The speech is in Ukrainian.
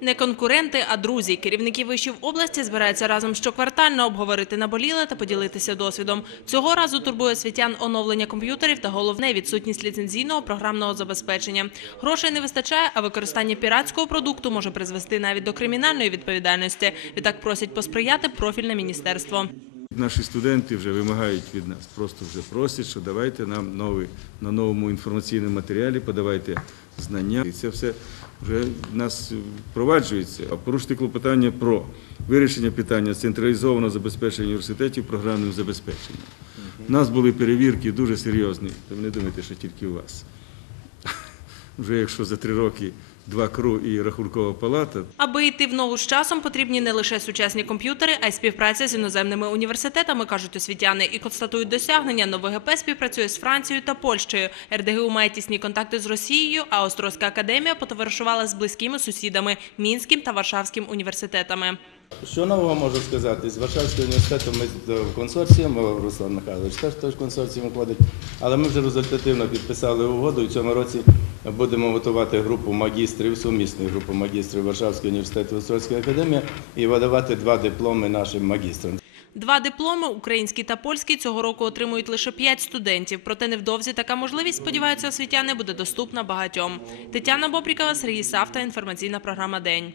Не конкуренти, а друзі. Керівники вишів області збираються разом щоквартально обговорити наболіле та поділитися досвідом. Цього разу турбує освітян оновлення комп'ютерів та головне відсутність ліцензійного програмного забезпечення. Грошей не вистачає, а використання піратського продукту може призвести навіть до кримінальної відповідальності. Відтак просять посприяти профільне міністерство. Наші студенти вже вимагають від нас, просто вже просять, що давайте нам новий, на новому інформаційному матеріалі, подавайте знання. І це все вже в нас впроваджується. А порушити клопотання про вирішення питання централізованого забезпечення університетів програмним забезпеченням. У нас були перевірки дуже серйозні. Ви не думайте, що тільки у вас. Вже якщо за три роки два КРУ і рахункова палата, Аби йти в ногу з часом, потрібні не лише сучасні комп'ютери, а й співпраця з іноземними університетами, кажуть освітяни, і констатують досягнення. НовГП співпрацює з Францією та Польщею. РДГУ має тісні контакти з Росією, а Острозька академія потоваришувала з близькими сусідами Мінським та Варшавським університетами. Що нового можу сказати? З Варшавського університету ми в консорціум, Руслан Михайлович теж теж в консорціум входить, але ми вже результативно підписали угоду і в цьому році будемо готувати групу магістрів, сумісну групу магістрів Варшавського університету Острозької академії і видавати два дипломи нашим магістрам. Два дипломи, український та польський, цього року отримують лише п'ять студентів. Проте невдовзі така можливість, сподіваються освітяни, буде доступна багатьом. Тетяна Бобрікова, Сергій Савта, інформаційна програма День.